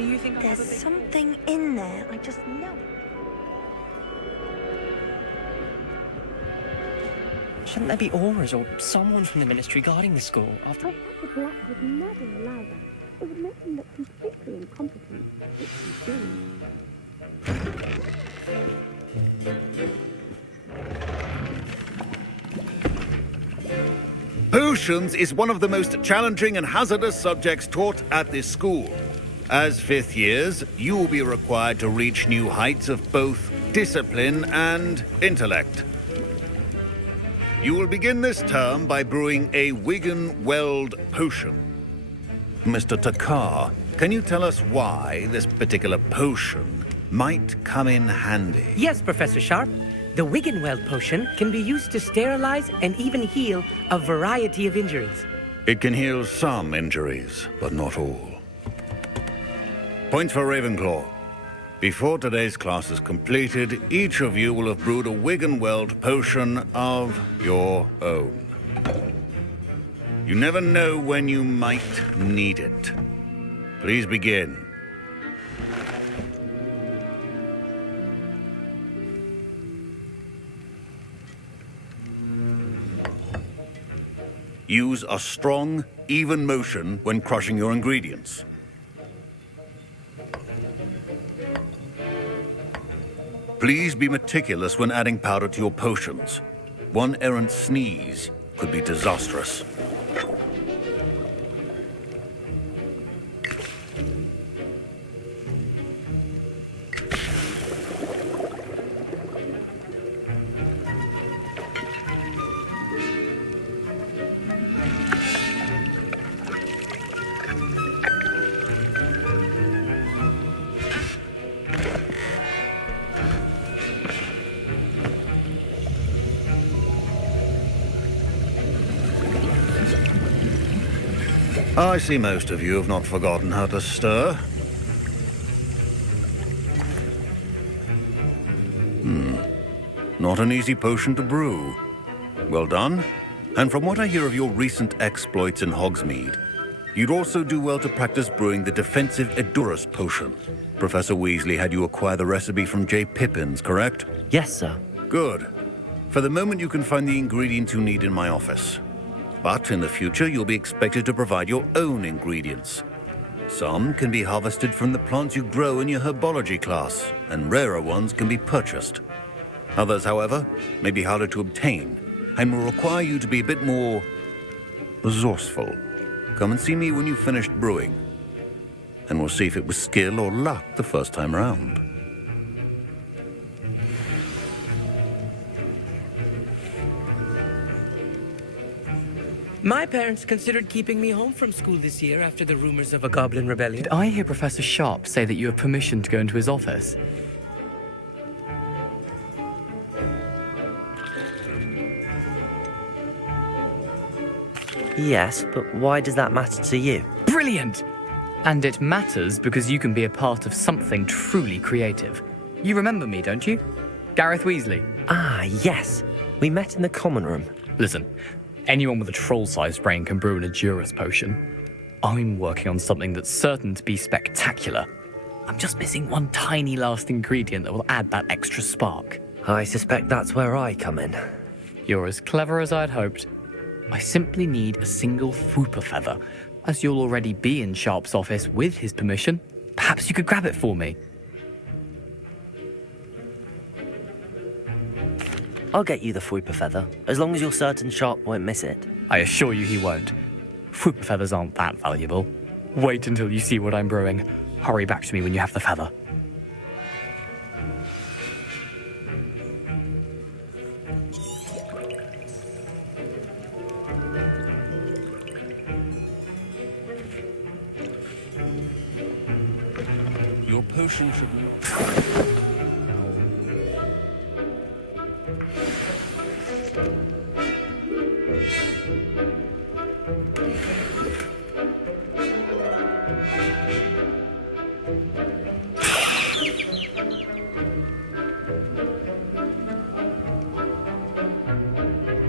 Do you think There's something in there, I just know it. Shouldn't there be auras or someone from the ministry guarding the school after... The Black would never allow that. It would make him look completely incompetent, which he's doing. Potions is one of the most challenging and hazardous subjects taught at this school. As fifth years, you will be required to reach new heights of both discipline and intellect. You will begin this term by brewing a Wigan-Weld potion. Mr. Takar, can you tell us why this particular potion might come in handy? Yes, Professor Sharp. The Wigan-Weld potion can be used to sterilize and even heal a variety of injuries. It can heal some injuries, but not all. Points for Ravenclaw. Before today's class is completed, each of you will have brewed a Wigan-Weld potion of your own. You never know when you might need it. Please begin. Use a strong, even motion when crushing your ingredients. Please be meticulous when adding powder to your potions. One errant sneeze could be disastrous. I see most of you have not forgotten how to stir. Not an easy potion to brew. Well done. And from what I hear of your recent exploits in Hogsmeade, you'd also do well to practice brewing the defensive Edurus potion. Professor Weasley had you acquire the recipe from J. Pippins, correct? Yes, sir. Good. For the moment, you can find the ingredients you need in my office. But in the future, you'll be expected to provide your own ingredients. Some can be harvested from the plants you grow in your herbology class, and rarer ones can be purchased. Others, however, may be harder to obtain, and will require you to be a bit more resourceful. Come and see me when you've finished brewing, and we'll see if it was skill or luck the first time round. My parents considered keeping me home from school this year after the rumors of a goblin rebellion. Did I hear Professor Sharp say that you have permission to go into his office? Yes, but why does that matter to you? Brilliant! And it matters because you can be a part of something truly creative. You remember me, don't you? Gareth Weasley. Ah, yes. We met in the common room. Listen, anyone with a troll-sized brain can brew an Edurus potion. I'm working on something that's certain to be spectacular. I'm just missing one tiny last ingredient that will add that extra spark. I suspect that's where I come in. You're as clever as I'd hoped. I simply need a single Fwooper feather. As you'll already be in Sharp's office with his permission, perhaps you could grab it for me. I'll get you the Fwooper feather, as long as you're certain Sharp won't miss it. I assure you he won't. Fwooper feathers aren't that valuable. Wait until you see what I'm brewing. Hurry back to me when you have the feather. Your potion should...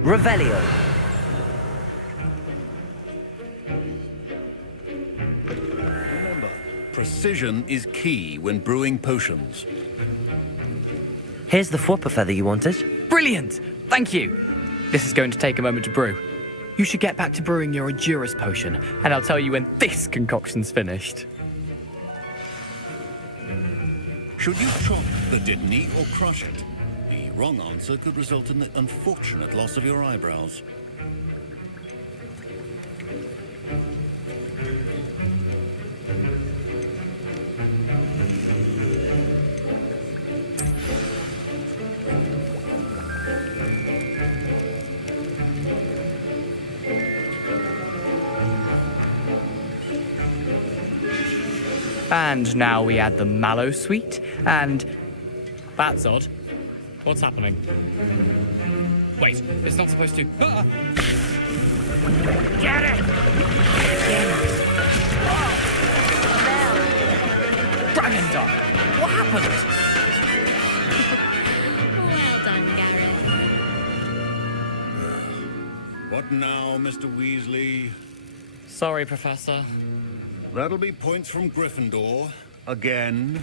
Revelio. Remember, precision is key when brewing potions. Here's the Fwopper feather you wanted. Brilliant! Thank you! This is going to take a moment to brew. You should get back to brewing your Endurus potion, and I'll tell you when this concoction's finished. Should you chop the Dittany or crush it? The wrong answer could result in the unfortunate loss of your eyebrows. And now we add the mallow sweet, and... That's odd. What's happening? Wait, it's not supposed to... Ah! Get it! Dragon Dog! What happened? Well done, Gareth. What now, Mr. Weasley? Sorry, Professor. That'll be points from Gryffindor. Again.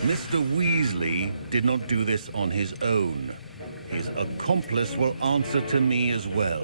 Mr. Weasley did not do this on his own. His accomplice will answer to me as well.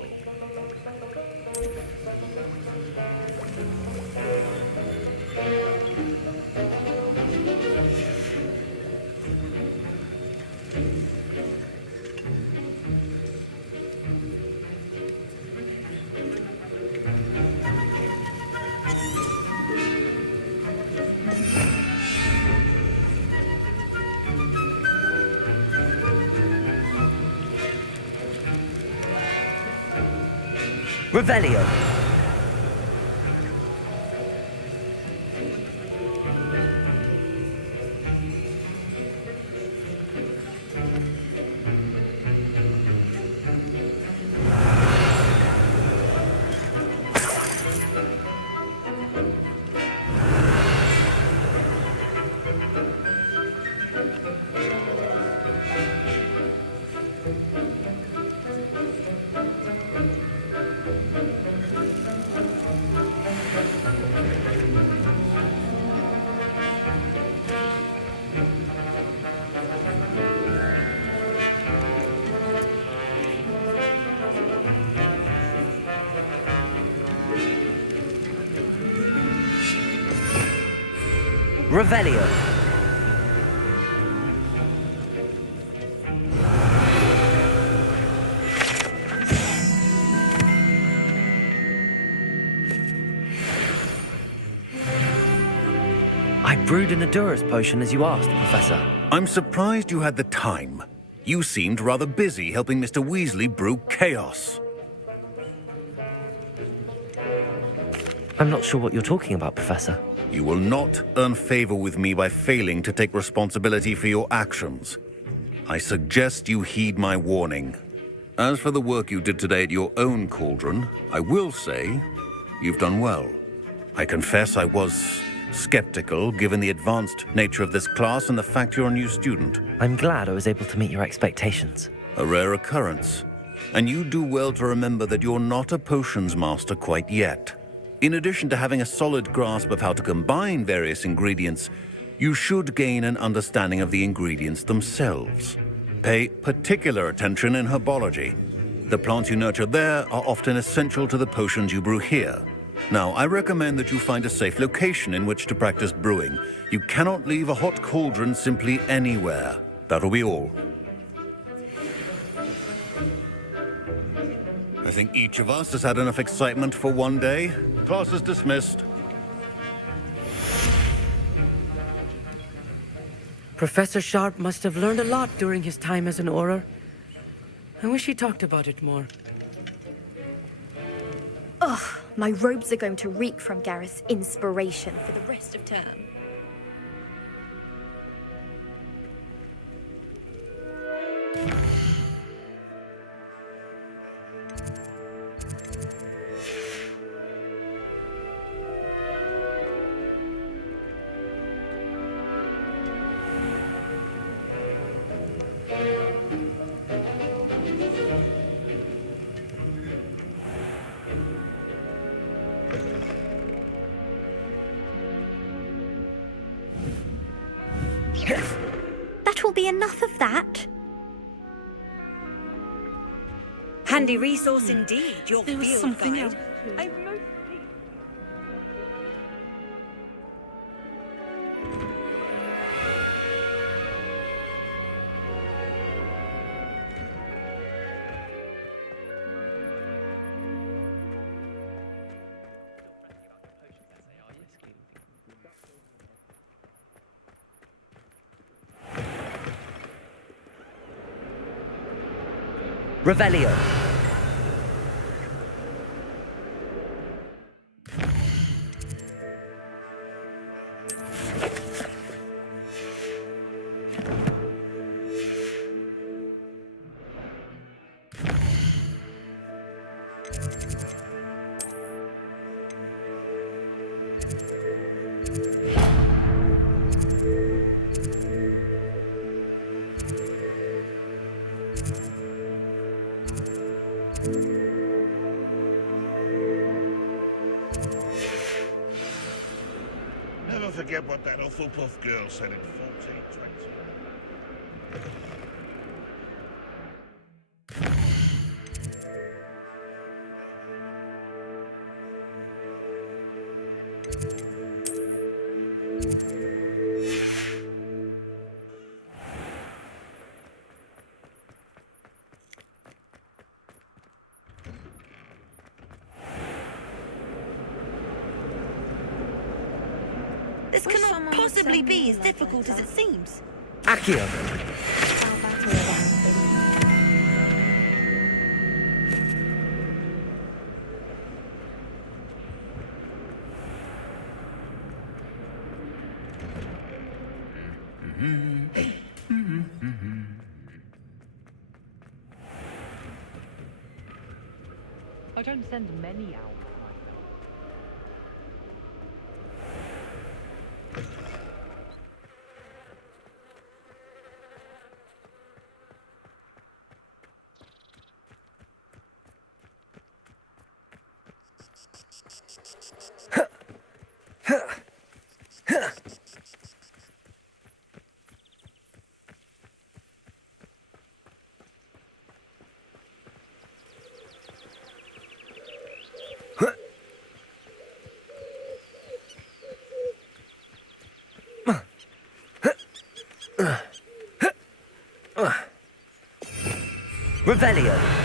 Revelio. Revelio. I brewed an Endurus potion as you asked, Professor. I'm surprised you had the time. You seemed rather busy helping Mr. Weasley brew chaos. I'm not sure what you're talking about, Professor. You will not earn favor with me by failing to take responsibility for your actions. I suggest you heed my warning. As for the work you did today at your own cauldron, I will say you've done well. I confess I was skeptical given the advanced nature of this class and the fact you're a new student. I'm glad I was able to meet your expectations. A rare occurrence. And you do well to remember that you're not a potions master quite yet. In addition to having a solid grasp of how to combine various ingredients, you should gain an understanding of the ingredients themselves. Pay particular attention in herbology. The plants you nurture there are often essential to the potions you brew here. Now, I recommend that you find a safe location in which to practice brewing. You cannot leave a hot cauldron simply anywhere. That'll be all. I think each of us has had enough excitement for one day. Class is dismissed. Professor Sharp must have learned a lot during his time as an Auror. I wish he talked about it more. Ugh, my robes are going to reek from Gareth's inspiration for the rest of term. that? Handy resource indeed, your There was field something guide. else. Revelio. Never forget what that Hufflepuff girl said in 1420. This cannot possibly be as difficult as it seems. Accio. I don't send many out. Revelio.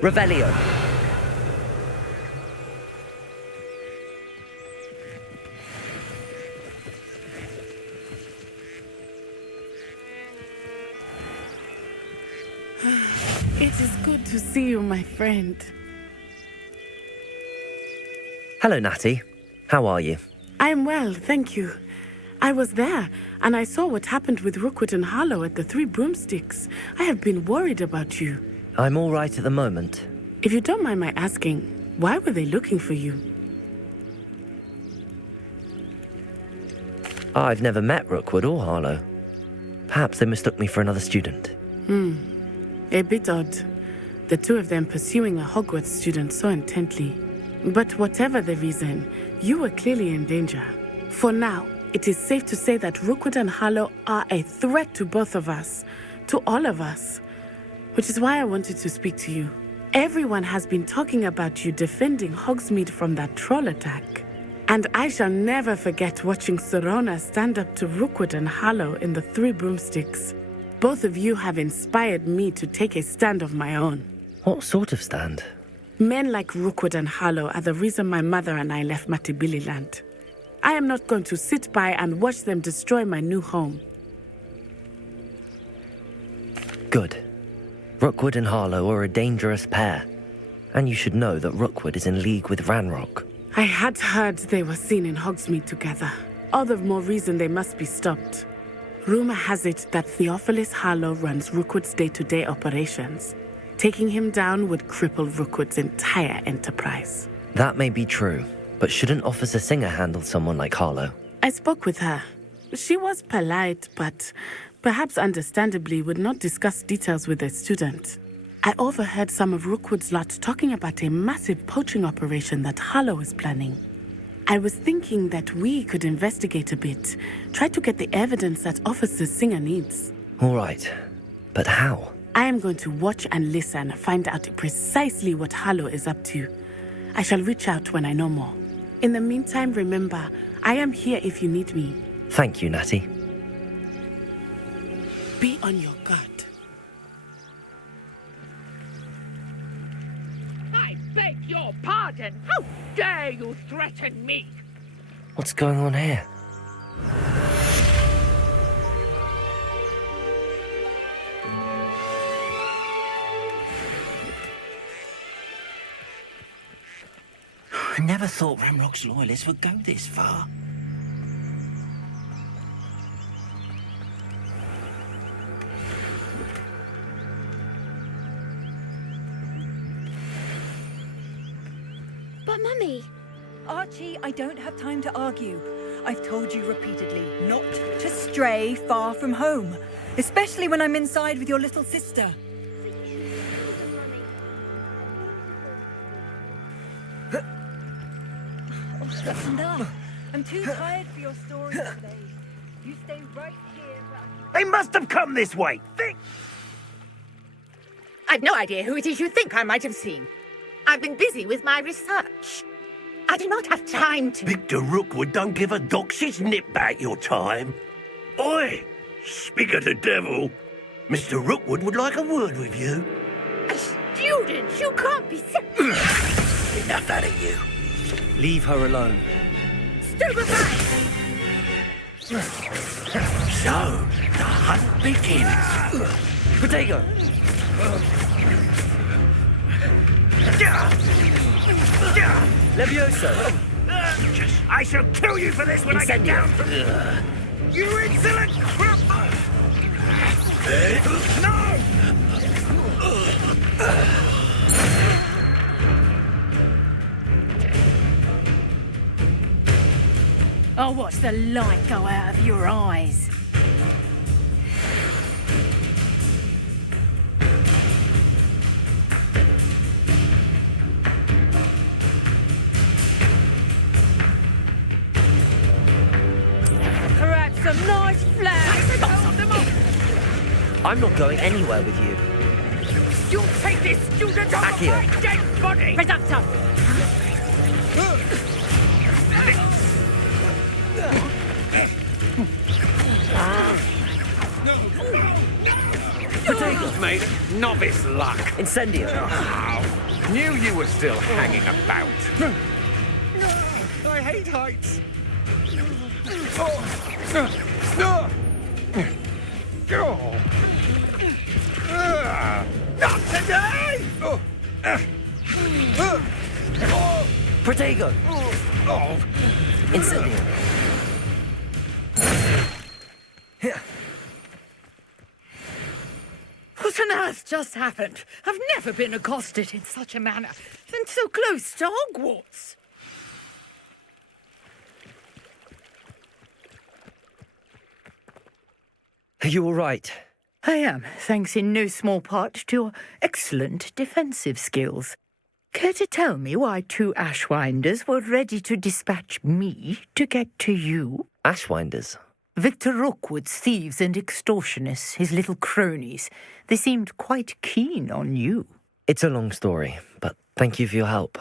Revelio. It is good to see you, my friend. Hello, Natty. How are you? I'm well, thank you. I was there, and I saw what happened with Rookwood and Harlow at the Three Broomsticks. I have been worried about you. I'm all right at the moment. If you don't mind my asking, why were they looking for you? I've never met Rookwood or Harlow. Perhaps they mistook me for another student. A bit odd. The two of them pursuing a Hogwarts student so intently. But whatever the reason, you were clearly in danger. For now, it is safe to say that Rookwood and Harlow are a threat to both of us. To all of us. Which is why I wanted to speak to you. Everyone has been talking about you defending Hogsmeade from that troll attack. And I shall never forget watching Serona stand up to Rookwood and Harlow in the Three Broomsticks. Both of you have inspired me to take a stand of my own. What sort of stand? Men like Rookwood and Harlow are the reason my mother and I left Matibili-land. I am not going to sit by and watch them destroy my new home. Good. Rookwood and Harlow are a dangerous pair. And you should know that Rookwood is in league with Ranrock. I had heard they were seen in Hogsmeade together. All the more reason they must be stopped. Rumor has it that Theophilus Harlow runs Rookwood's day-to-day operations. Taking him down would cripple Rookwood's entire enterprise. That may be true, but shouldn't Officer Singer handle someone like Harlow? I spoke with her. She was polite, but perhaps understandably would not discuss details with a student. I overheard some of Rookwood's lot talking about a massive poaching operation that Harlow is planning. I was thinking that we could investigate a bit, try to get the evidence that Officer Singer needs. All right, but how? I am going to watch and listen, find out precisely what Harlow is up to. I shall reach out when I know more. In the meantime, remember, I am here if you need me. Thank you, Natty. Be on your guard. I beg your pardon! How dare you threaten me? What's going on here? I never thought Ranrock's loyalists would go this far. But Mummy... Archie, I don't have time to argue. I've told you repeatedly not to stray far from home, especially when I'm inside with your little sister. Cinderella, I'm too tired for your stories today. You stay right here. They must have come this way. I've no idea who it is you think I might have seen. I've been busy with my research. I do not have time to... Victor Rookwood don't give a doxy's nip back your time. Oi! Speak of the devil. Mr. Rookwood would like a word with you. A student? You can't be... Enough out of you. Leave her alone. Stupefy! So, the hunt begins. Potato! Levioso! I shall kill you for this when I get down from... You insolent crap! No! I'll watch the light go out of your eyes. Perhaps some nice flowers. I'm not going anywhere with you. You take this student over Accio. my dead body! Presumptor! Potato! Made novice luck. Incendio! Oh, knew you were still hanging about. I hate heights. Not today! Protego! Incendio! What on earth just happened? I've never been accosted in such a manner, and so close to Hogwarts. Are you all right? I am, thanks in no small part to your excellent defensive skills. Care to tell me why 2 Ashwinders were ready to dispatch me to get to you? Ashwinders? Victor Rookwood's thieves and extortionists, his little cronies. They seemed quite keen on you. It's a long story, but thank you for your help.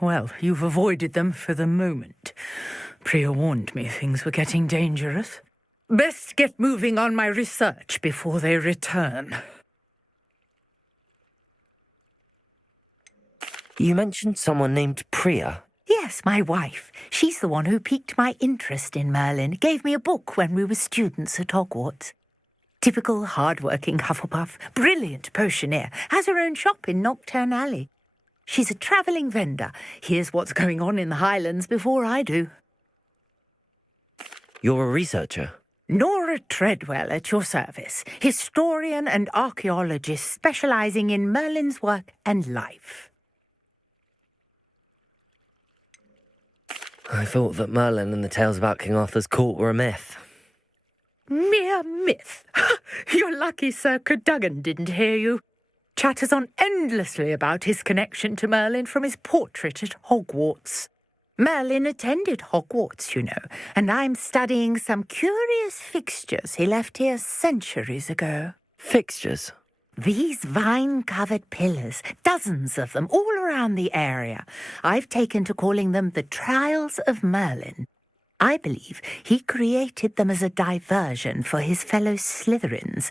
Well, you've avoided them for the moment. Priya warned me things were getting dangerous. Best get moving on my research before they return. You mentioned someone named Priya. Yes, my wife. She's the one who piqued my interest in Merlin, gave me a book when we were students at Hogwarts. Typical hard-working Hufflepuff, brilliant potioneer, has her own shop in Knockturn Alley. She's a travelling vendor, hears what's going on in the Highlands before I do. You're a researcher? Nora Treadwell at your service, historian and archaeologist specialising in Merlin's work and life. I thought that Merlin and the tales about King Arthur's court were a myth. Mere myth. You're lucky Sir Cadogan didn't hear you. Chatters on endlessly about his connection to Merlin from his portrait at Hogwarts. Merlin attended Hogwarts, you know, and I'm studying some curious fixtures he left here centuries ago. Fixtures? These vine-covered pillars, dozens of them, all around the area. I've taken to calling them the Trials of Merlin. I believe he created them as a diversion for his fellow Slytherins.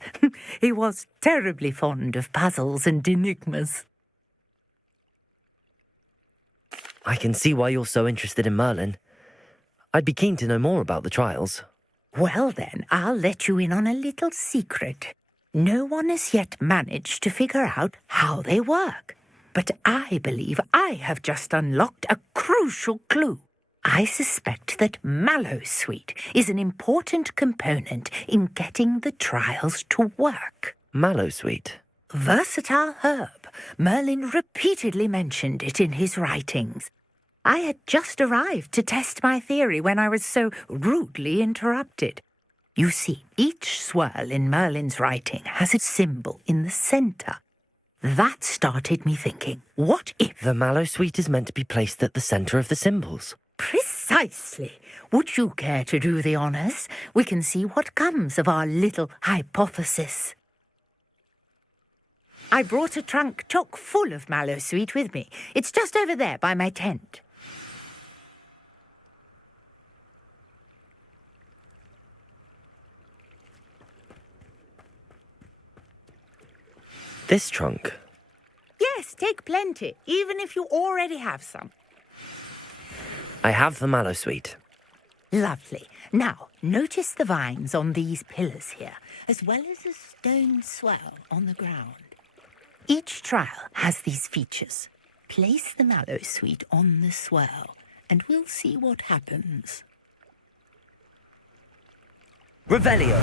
He was terribly fond of puzzles and enigmas. I can see why you're so interested in Merlin. I'd be keen to know more about the trials. Well then, I'll let you in on a little secret. No one has yet managed to figure out how they work. But I believe I have just unlocked a crucial clue. I suspect that Mallowsweet is an important component in getting the trials to work. Mallowsweet? Versatile herb. Merlin repeatedly mentioned it in his writings. I had just arrived to test my theory when I was so rudely interrupted. You see, each swirl in Merlin's writing has a symbol in the centre. That started me thinking, what if... The Mallowsweet is meant to be placed at the centre of the symbols. Precisely. Would you care to do the honours? We can see what comes of our little hypothesis. I brought a trunk chock full of Mallowsweet with me. It's just over there by my tent. This trunk? Yes, take plenty, even if you already have some. I have the Mallowsweet. Lovely. Now, notice the vines on these pillars here, as well as a stone swell on the ground. Each trial has these features. Place the Mallowsweet on the swell, and we'll see what happens. Revelio.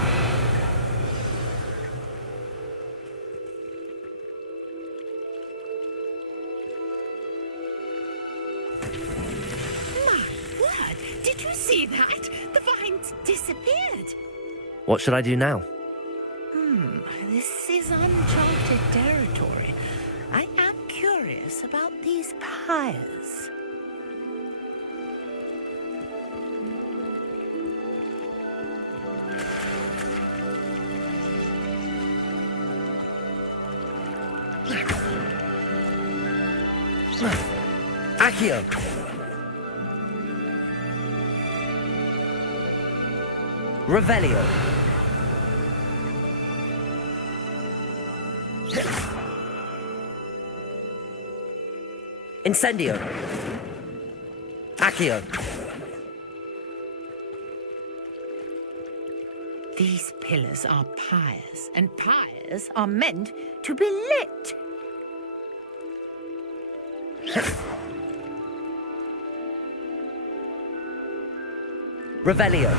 Did you see that? The vines disappeared. What should I do now? This is uncharted territory. I am curious about these pyres. Accio. Revelio. Incendio. Accio. These pillars are pyres, and pyres are meant to be lit. Revelio.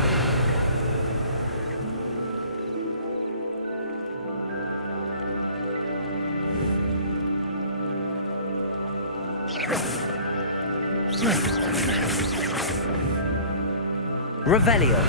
Revelio.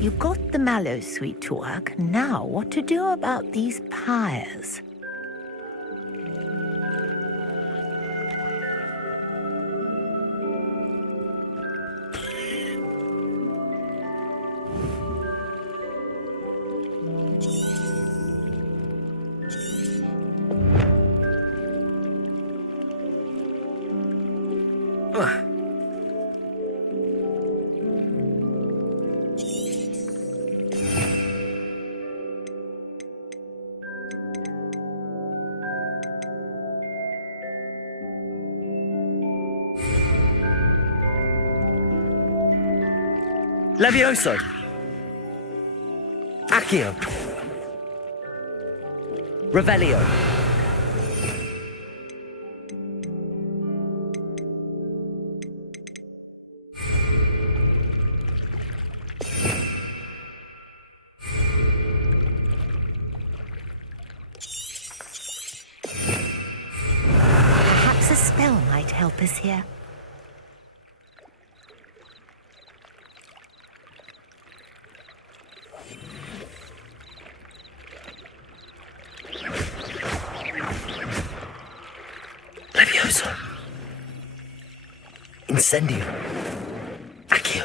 You got the mallow sweet to work. Now what to do about these pyres? Levioso. Accio. Revelio. Perhaps a spell might help us here. Levioso. Incendio. Accio.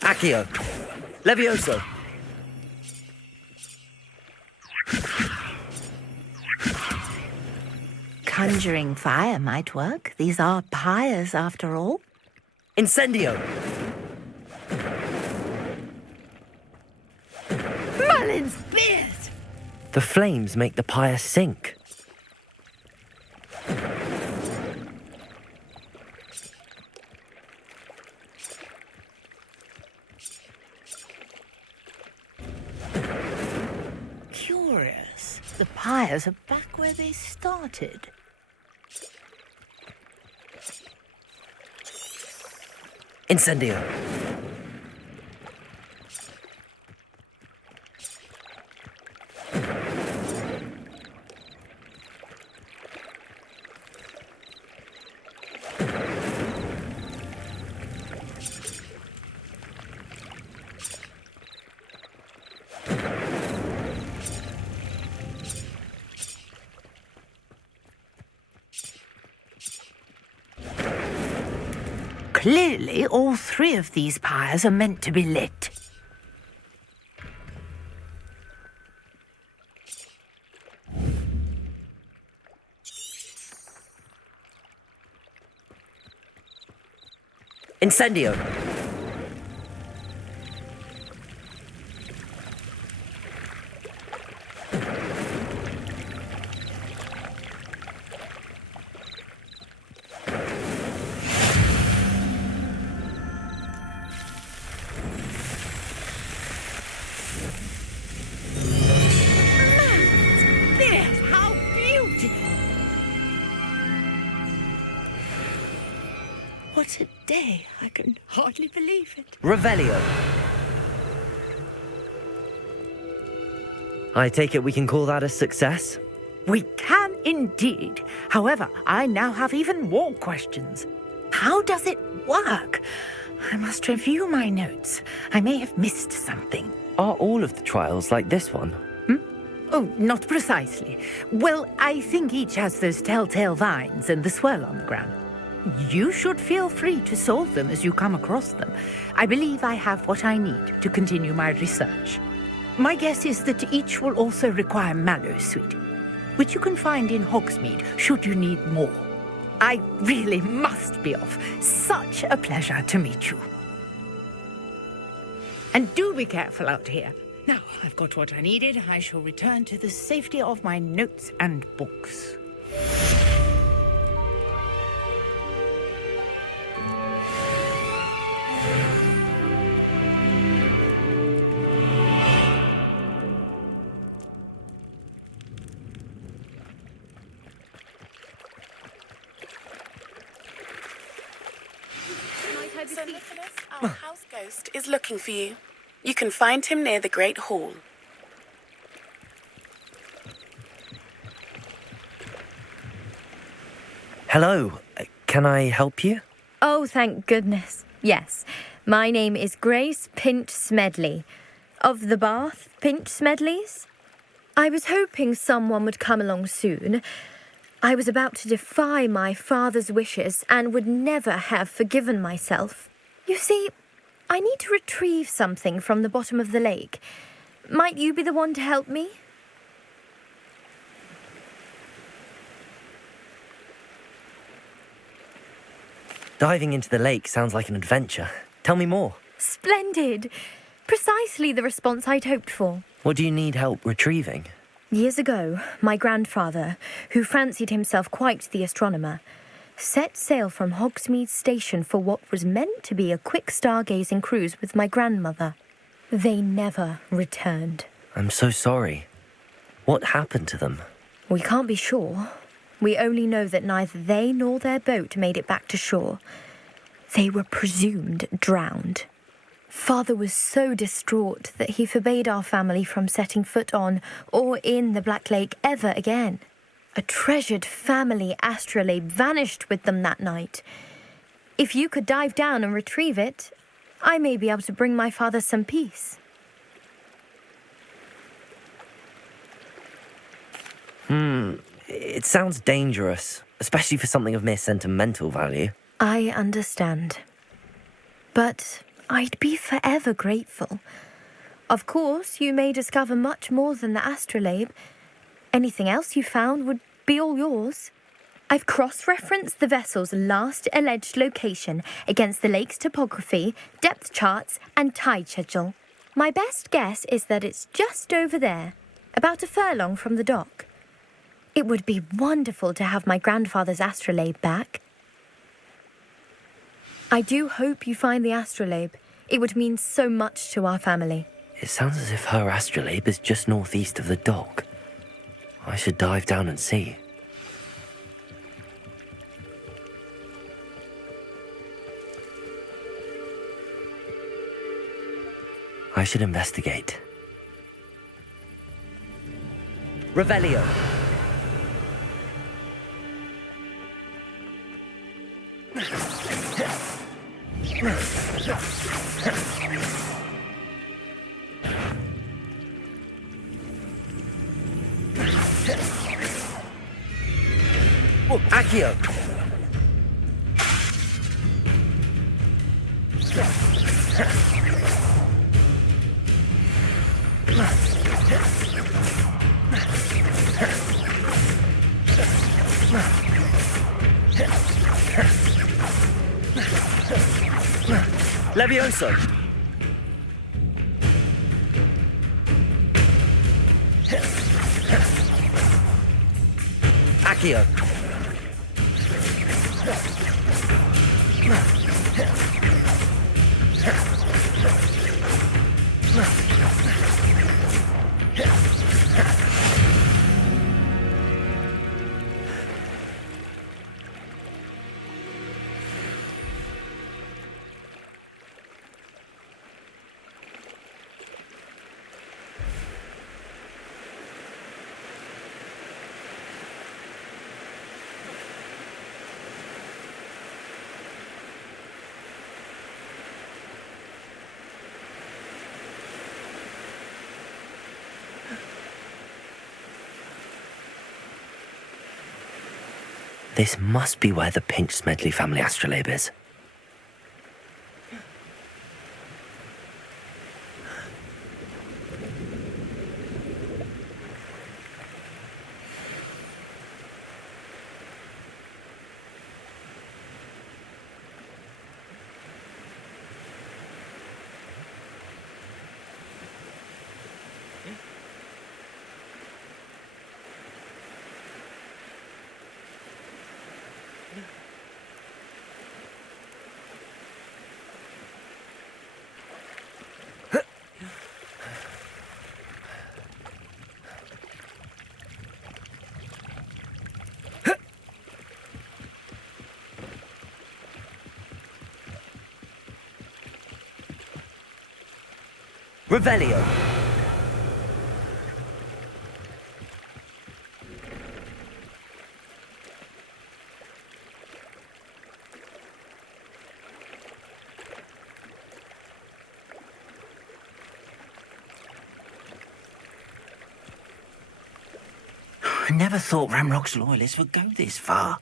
Accio. Levioso. Conjuring fire might work. These are pyres after all. Incendio. Mullins beard! The flames make the pyre sink. Curious. The pyres are back where they started. Incendio. Clearly, all three of these pyres are meant to be lit. Incendio. What a day. I can hardly believe it. Revelio. I take it we can call that a success? We can indeed. However, I now have even more questions. How does it work? I must review my notes. I may have missed something. Are all of the trials like this one? Oh, not precisely. Well, I think each has those telltale vines and the swirl on the ground. You should feel free to solve them as you come across them. I believe I have what I need to continue my research. My guess is that each will also require mallow sweet, which you can find in Hogsmeade should you need more. I really must be off. Such a pleasure to meet you. And do be careful out here. Now, I've got what I needed. I shall return to the safety of my notes and books. Sir Nicholas, our house ghost, is looking for you. You can find him near the Great Hall. Hello, can I help you? Oh, thank goodness. Yes, my name is Grace Pinch Smedley, of the Bath Pinch Smedleys. I was hoping someone would come along soon. I was about to defy my father's wishes and would never have forgiven myself. You see, I need to retrieve something from the bottom of the lake. Might you be the one to help me? Diving into the lake sounds like an adventure. Tell me more. Splendid! Precisely the response I'd hoped for. What do you need help retrieving? Years ago, my grandfather, who fancied himself quite the astronomer, set sail from Hogsmeade Station for what was meant to be a quick stargazing cruise with my grandmother. They never returned. I'm so sorry. What happened to them? We can't be sure. We only know that neither they nor their boat made it back to shore. They were presumed drowned. Father was so distraught that he forbade our family from setting foot on or in the Black Lake ever again. A treasured family astrolabe vanished with them that night. If you could dive down and retrieve it, I may be able to bring my father some peace. It sounds dangerous, especially for something of mere sentimental value. I understand. But I'd be forever grateful. Of course, you may discover much more than the astrolabe. Anything else you found would be all yours. I've cross-referenced the vessel's last alleged location against the lake's topography, depth charts, and tide schedule. My best guess is that it's just over there, about a furlong from the dock. It would be wonderful to have my grandfather's astrolabe back. I do hope you find the astrolabe. It would mean so much to our family. It sounds as if her astrolabe is just northeast of the dock. I should dive down and see. I should investigate. Revelio. Oh, Accio! Levioso! Accio! This must be where the Pinch Smedley family astrolabe is. Revelio. I never thought Ramrock's loyalists would go this far.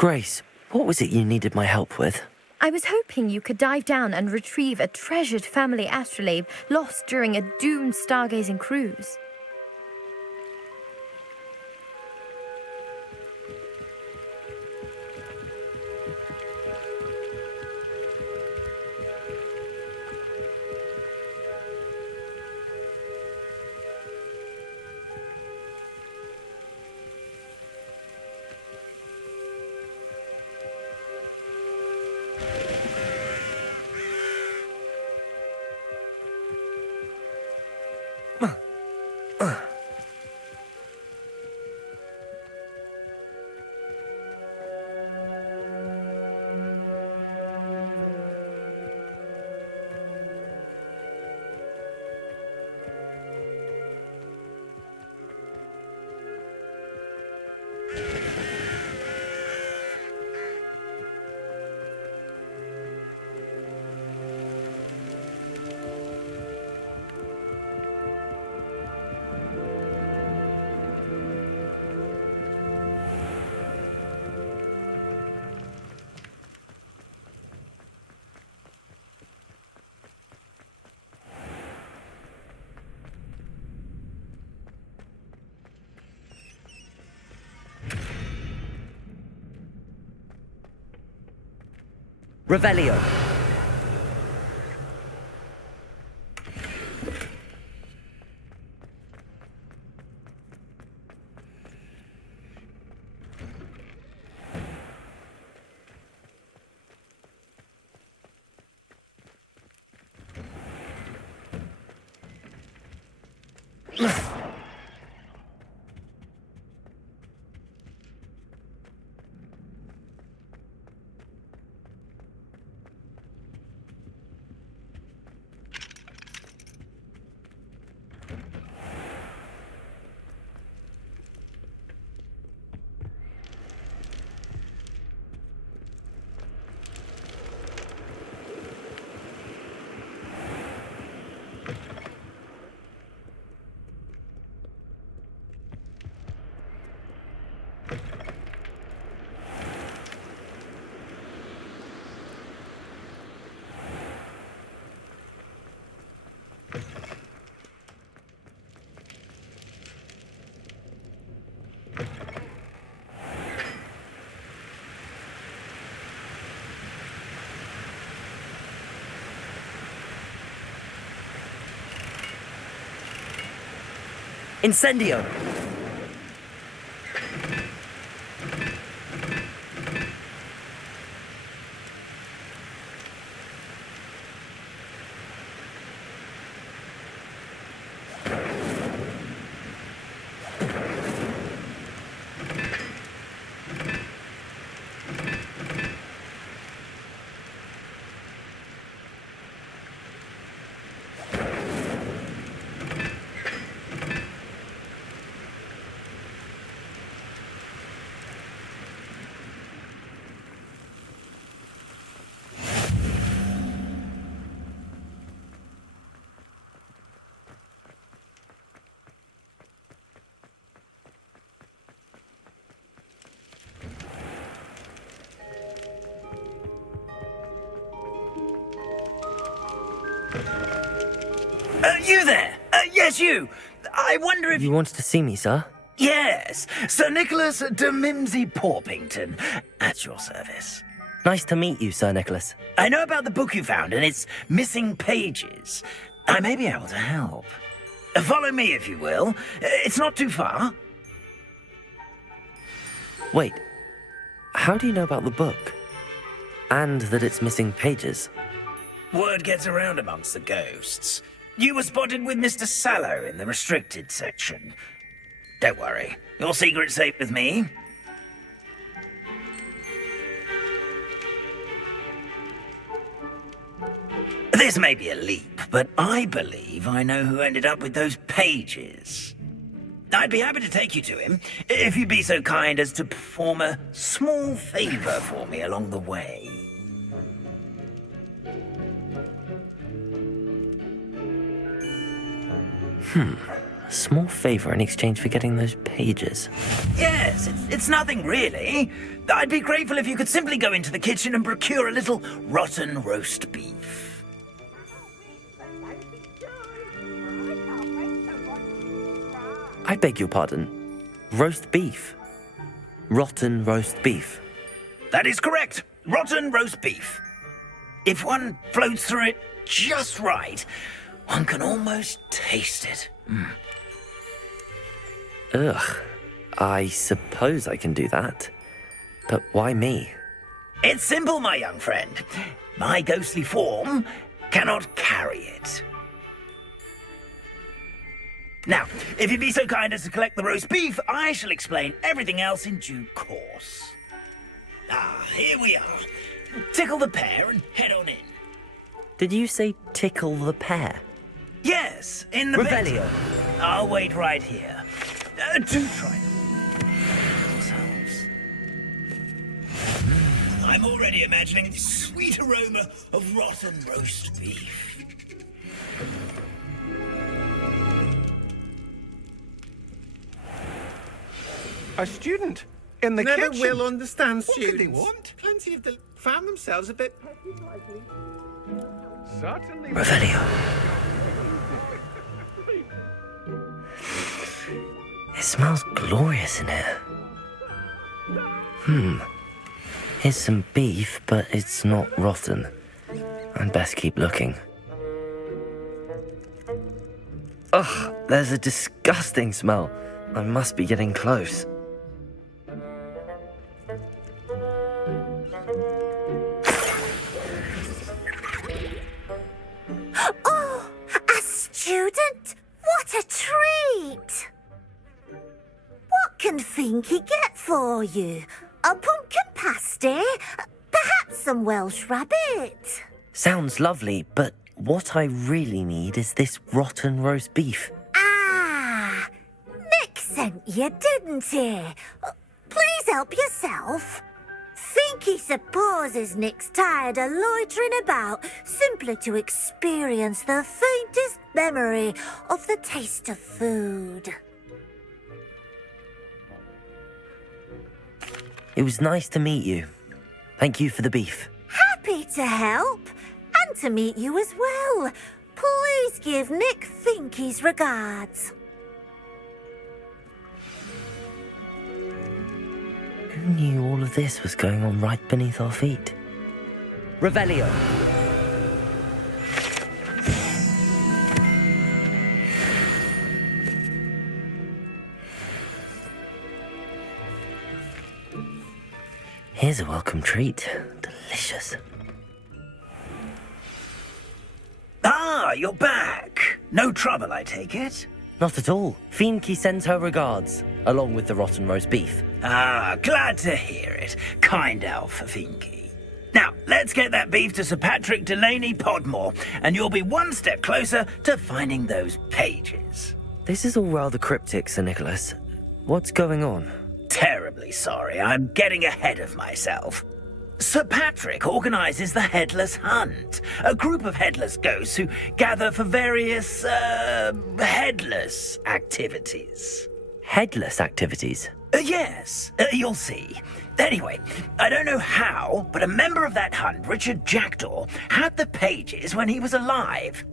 Grace, what was it you needed my help with? I was hoping you could dive down and retrieve a treasured family astrolabe lost during a doomed stargazing cruise. Revelio. Incendio! You there? Yes, you. I wonder if You wanted to see me, sir? Yes, Sir Nicholas de Mimsy Porpington, at your service. Nice to meet you, Sir Nicholas. I know about the book you found and its missing pages. I may be able to help. Follow me, if you will. It's not too far. Wait, how do you know about the book? And that it's missing pages? Word gets around amongst the ghosts. You were spotted with Mr. Sallow in the restricted section. Don't worry, your secret's safe with me. This may be a leap, but I believe I know who ended up with those pages. I'd be happy to take you to him, if you'd be so kind as to perform a small favor for me along the way. A small favor in exchange for getting those pages. Yes, it's nothing really. I'd be grateful if you could simply go into the kitchen and procure a little rotten roast beef. I beg your pardon. Roast beef. Rotten roast beef. That is correct. Rotten roast beef. If one floats through it just right, one can almost taste it. Ugh. I suppose I can do that. But why me? It's simple, my young friend. My ghostly form cannot carry it. Now, if you'd be so kind as to collect the roast beef, I shall explain everything else in due course. Here we are. Tickle the pear and head on in. Did you say tickle the pear? Yes, in the Revelio. I'll wait right here. Do try themselves. I'm already imagining the sweet aroma of rotten roast beef. A student in the Never kitchen. will understand What students. could they want? Plenty of them found themselves a bit Certainly. Revelio. It smells glorious in here. Here's some beef, but it's not rotten. I'd best keep looking. Ugh, there's a disgusting smell. I must be getting close. Oh, a student? What a treat! What can Finky get for you? A pumpkin pasty? Perhaps some Welsh rabbit? Sounds lovely, but what I really need is this rotten roast beef. Ah, Nick sent you, didn't he? Please help yourself. Finky supposes Nick's tired of loitering about simply to experience the faintest memory of the taste of food. It was nice to meet you. Thank you for the beef. Happy to help, and to meet you as well. Please give Nick Finky's regards. Who knew all of this was going on right beneath our feet? Revelio. Here's a welcome treat. Delicious. Ah, you're back. No trouble, I take it? Not at all. Finky sends her regards, along with the rotten roast beef. Ah, glad to hear it. Kind elf for Finky. Now, let's get that beef to Sir Patrick Delaney Podmore, and you'll be one step closer to finding those pages. This is all rather cryptic, Sir Nicholas. What's going on? Terribly sorry, I'm getting ahead of myself. Sir Patrick organises the Headless Hunt, a group of headless ghosts who gather for various, headless activities. Headless activities? Yes, you'll see. Anyway, I don't know how, but a member of that hunt, Richard Jackdaw, had the pages when he was alive.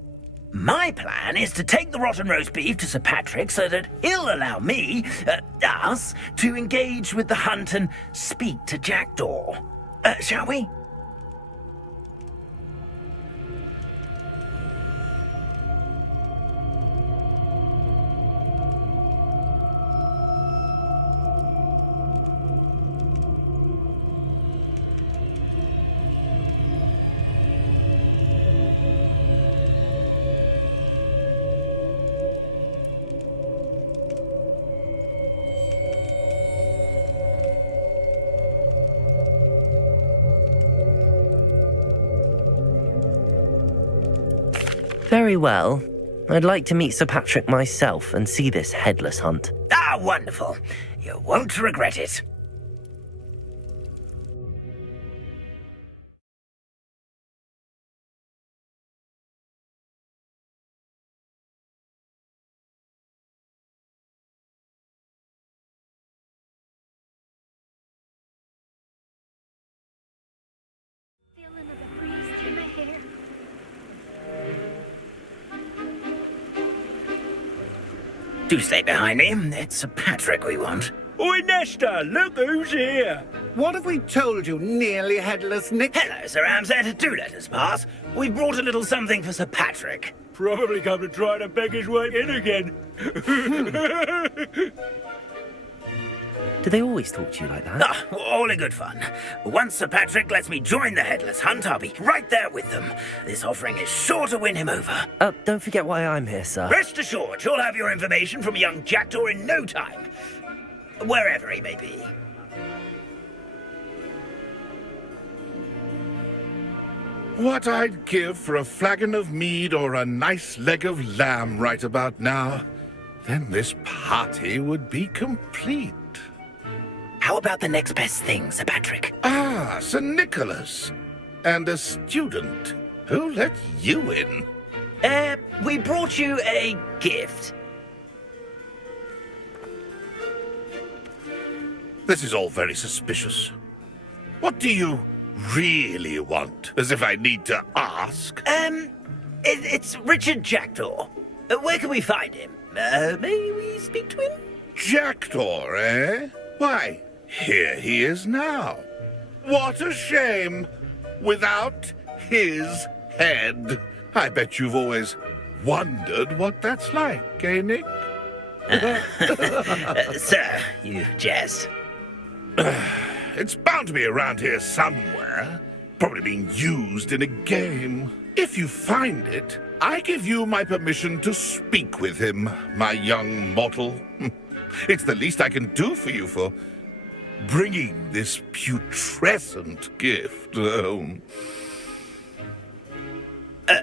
My plan is to take the rotten roast beef to Sir Patrick so that he'll allow me, us, to engage with the hunt and speak to Jackdaw. Shall we? Very well. I'd like to meet Sir Patrick myself and see this headless hunt. Ah, wonderful. You won't regret it. Do stay behind me. It's Sir Patrick we want. Oi, Nesta, look who's here. What have we told you, nearly headless Nick? Hello, Sir Ramsed. Do let us pass. We've brought a little something for Sir Patrick. Probably come to try to beg his way in again. Do they always talk to you like that? Ah, all in good fun. Once Sir Patrick lets me join the headless hunt, I'll be right there with them. This offering is sure to win him over. Don't forget why I'm here, sir. Rest assured, you'll have your information from young Jackdaw in no time. Wherever he may be. What I'd give for a flagon of mead or a nice leg of lamb right about now. Then this party would be complete. How about the next best thing, Sir Patrick? Ah, Sir Nicholas. And a student. Who let you in? We brought you a gift. This is all very suspicious. What do you really want? As if I need to ask. It's Richard Jackdaw. Where can we find him? May we speak to him? Jackdaw, eh? Why, here he is now. What a shame. Without his head. I bet you've always wondered what that's like, eh, Nick? Sir, you jest. It's bound to be around here somewhere. Probably being used in a game. If you find it, I give you my permission to speak with him, my young mortal. It's the least I can do for you for bringing this putrescent gift home.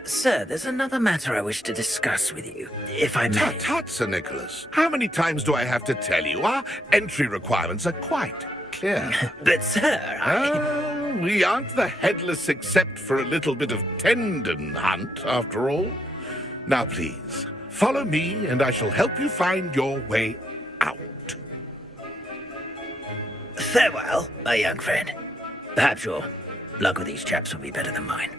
Sir, there's another matter I wish to discuss with you, if I may. Tut, tut, Sir Nicholas. How many times do I have to tell you? Our entry requirements are quite clear. But, sir, we aren't the headless except for a little bit of tendon hunt, after all. Now, please, follow me, and I shall help you find your way out. Farewell, my young friend. Perhaps your luck with these chaps will be better than mine.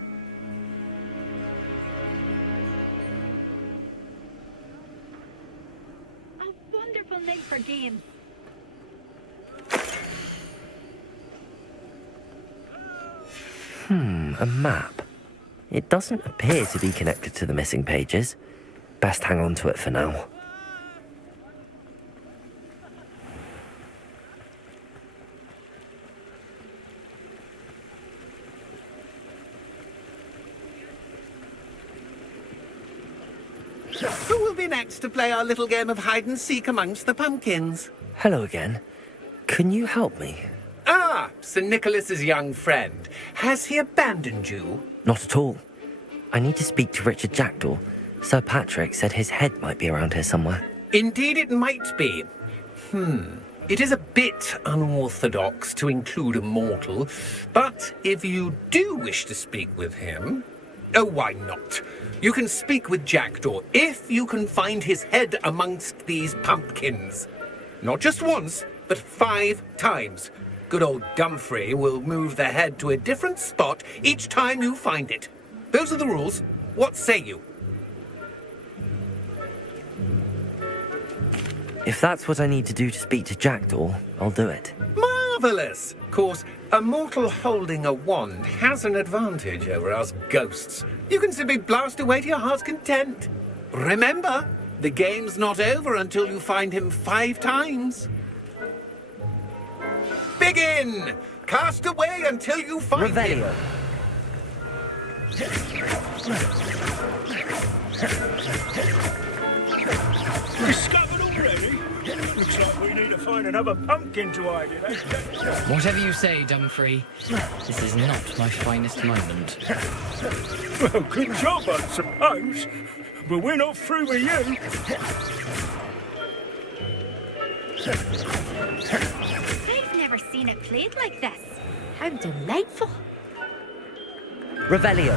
A wonderful night for games. A map. It doesn't appear to be connected to the missing pages. Best hang on to it for now. Who will be next to play our little game of hide-and-seek amongst the pumpkins? Hello again. Can you help me? Ah, Sir Nicholas's young friend. Has he abandoned you? Not at all. I need to speak to Richard Jackdaw. Sir Patrick said his head might be around here somewhere. Indeed it might be. It is a bit unorthodox to include a mortal, but if you do wish to speak with him... Oh, why not? You can speak with Jackdaw if you can find his head amongst these pumpkins. Not just once, but 5 times. Good old Dumfrey will move the head to a different spot each time you find it. Those are the rules. What say you? If that's what I need to do to speak to Jackdaw, I'll do it. Marvellous! Of course, a mortal holding a wand has an advantage over us ghosts. You can simply blast away to your heart's content. Remember, the game's not over until you find him 5 times. Begin! Cast away until you find Revelio. him. Discovered already? Looks like we need to find another pumpkin to hide in, eh? Whatever you say, Dumfrey. This is not my finest moment. Well, good job, I suppose. But we're not through with you. I've never seen it played like this. How delightful. Revelio.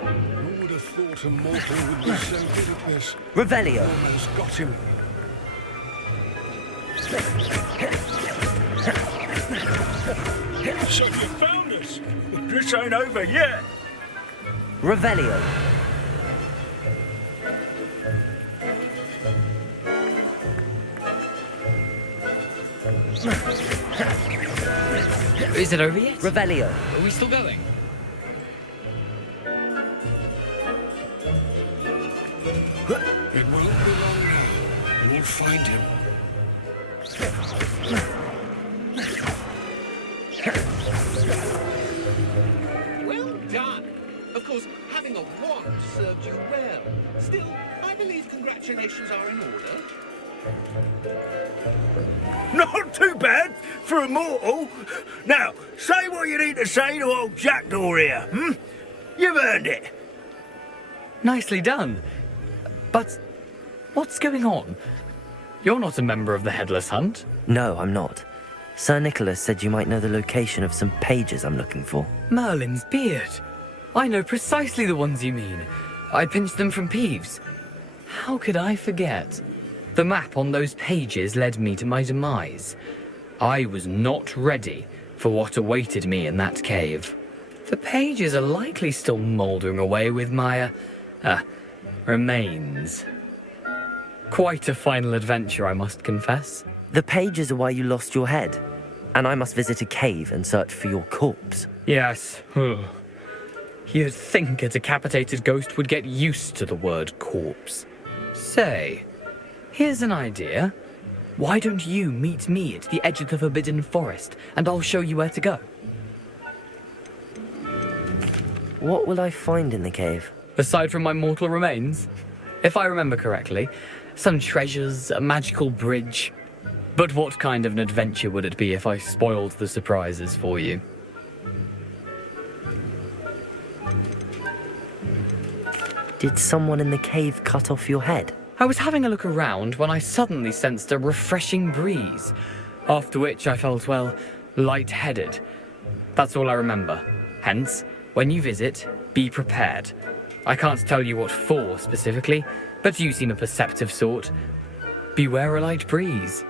Who would have thought a mortal would be so good at this? Revelio. Almost got him. So you found us. This ain't over yet. Revelio. Is it over yet? Revelio. Are we still going? It won't be long now. We'll find him. Well done. Of course, having a wand served you well. Still, I believe congratulations are in order. Not too bad for a mortal. Now, say what you need to say to old Jackdaw here, hmm? You've earned it. Nicely done. But what's going on? You're not a member of the Headless Hunt. No, I'm not. Sir Nicholas said you might know the location of some pages I'm looking for. Merlin's beard. I know precisely the ones you mean. I pinched them from Peeves. How could I forget? The map on those pages led me to my demise. I was not ready for what awaited me in that cave. The pages are likely still mouldering away with my, remains. Quite a final adventure, I must confess. The pages are why you lost your head, and I must visit a cave and search for your corpse. Yes. You'd think a decapitated ghost would get used to the word corpse. Say, here's an idea. Why don't you meet me at the edge of the Forbidden Forest, and I'll show you where to go? What will I find in the cave? Aside from my mortal remains? If I remember correctly, some treasures, a magical bridge. But what kind of an adventure would it be if I spoiled the surprises for you? Did someone in the cave cut off your head? I was having a look around when I suddenly sensed a refreshing breeze, after which I felt, well, lightheaded. That's all I remember. Hence, when you visit, be prepared. I can't tell you what for specifically, but you seem a perceptive sort. Beware a light breeze.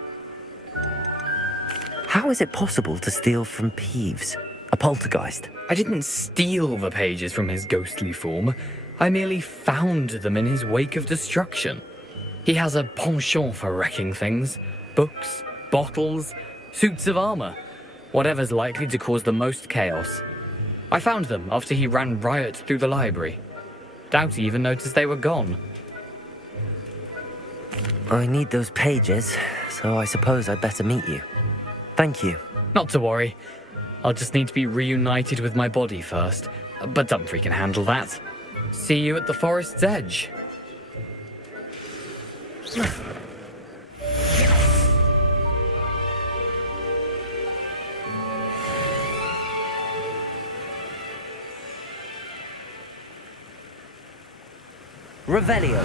How is it possible to steal from Peeves, a poltergeist? I didn't steal the pages from his ghostly form. I merely found them in his wake of destruction. He has a penchant for wrecking things. Books, bottles, suits of armor. Whatever's likely to cause the most chaos. I found them after he ran riot through the library. Doubt he even noticed they were gone. I need those pages, so I suppose I'd better meet you. Thank you. Not to worry. I'll just need to be reunited with my body first. But Dumfrey can handle that. See you at the forest's edge. Revelio.